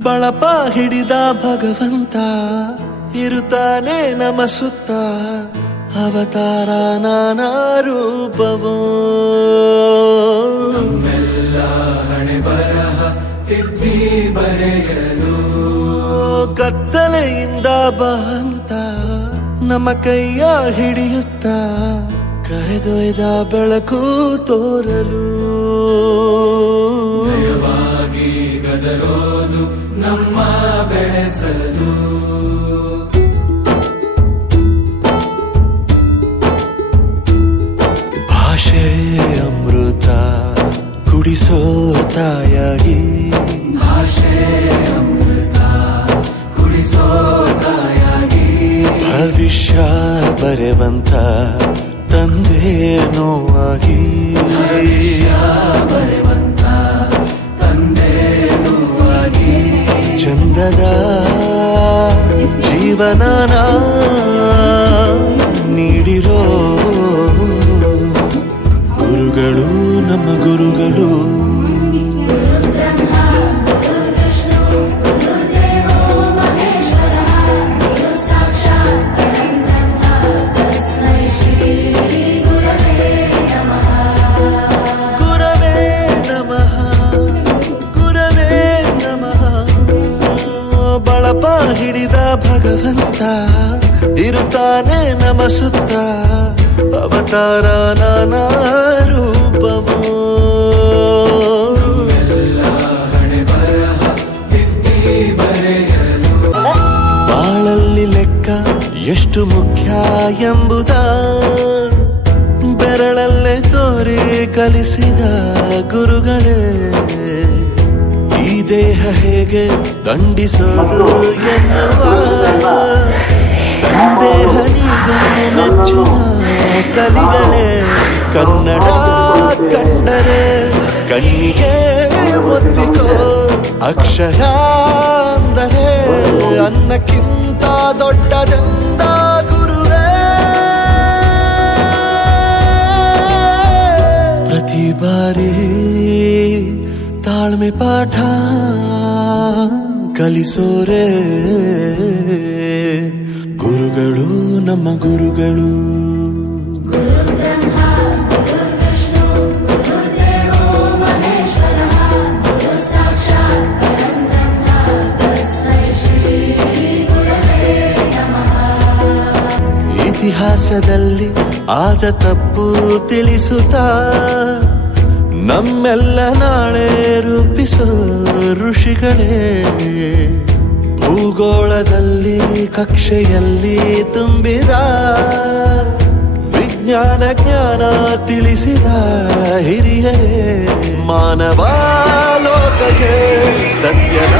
ಬಳಪ ಹಿಡಿದ ಭಗವಂತ ಇರುತ್ತಾನೆ ನಮ ಸುತ್ತ ಅವತಾರ ನಾನಾ ರೂಪವೋ ನಮ್ಮೆಲ್ಲ ಹಣೆ ಬರಹ ತಿದ್ದಿ ಬರೆಯಲು ಕತ್ತಲೆಯಿಂದ ಬಂತ ನಮ್ಮ ಕೈಯ ಹಿಡಿಯುತ್ತ ಕರೆದೊಯ್ದ ಬೆಳಕು ತೋರಲು ನಯವಾಗಿ ಗದರೋದು ನಮ್ಮ ಬೆಳೆಸಲು ಭಾಷೆ ಅಮೃತ ಕುಡಿಸೋ ತಾಯಾಗಿ ಭಾಷೆ ಅಮೃತ ಕುಡಿಸೋ ತಾಯಾಗಿ ಭವಿಷ್ಯ ಬರೆವಂತ ತಂದೆ ನೋವಾಗಿ ಬರೆವಂತ ತಂದೆ ನೋವಾಗಿ ಚಂದದ ಜೀವನನ ನೀಡಿರೋ ಗುರುಗಳು ನಮ್ಮ ಗುರುಗಳು ಬಳಪ ಹಿಡಿದ ಭಗವಂತ ಇರುತ್ತಾನೆ ನಮ ಸುತ್ತ ಅವತಾರ ನಾನಾ ರೂಪವೋ ಹಣೆ ಬರಹ ತಿದ್ದಿ ಬರೆಯಲು ಬಾಳಲ್ಲಿ ಲೆಕ್ಕ ಎಷ್ಟು ಮುಖ್ಯ ಎಂಬುದ ಬೆರಳಲ್ಲೇ ತೋರಿ ಕಲಿಸಿದ ಗುರುಗಳೇ ಈ ದೇಹ ಹೇಗೆ ದಂಡಿಸೋದು ಎನ್ನುವ ಸಂದೇಹ ನೀಗ ಮೆಚ್ಚಿನ ಕಲಿಗಳೇ ಕನ್ನಡ ಕಂಡರೆ ಕಣ್ಣಿಗೆ ಒತ್ತಿಕೋ ಅಕ್ಷರ ಅಂದರೆ ಅನ್ನಕ್ಕಿಂತ ದೊಡ್ಡದೆಂದ ಗುರುವೇ ಪ್ರತಿ ಬಾರಿ ತಾಳ್ಮೆ ಪಾಠ ಕಲಿಸೋರೆ ಗುರುಗಳು ನಮ್ಮ ಗುರುಗಳು ಇತಿಹಾಸದಲ್ಲಿ ಆದ ತಪ್ಪು ತಿಳಿಸುತ್ತಾ ನಮ್ಮೆಲ್ಲ ನಾಳೆ ರೂಪಿಸೋ ಋಷಿಗಳೇ ಭೂಗೋಳದಲ್ಲಿ ಕಕ್ಷೆಯಲ್ಲಿ ತುಂಬಿದ ವಿಜ್ಞಾನ ಜ್ಞಾನ ತಿಳಿಸಿದ ಹಿರಿಯರೇ ಮಾನವ ಲೋಕಕ್ಕೆ ಸತ್ಯದ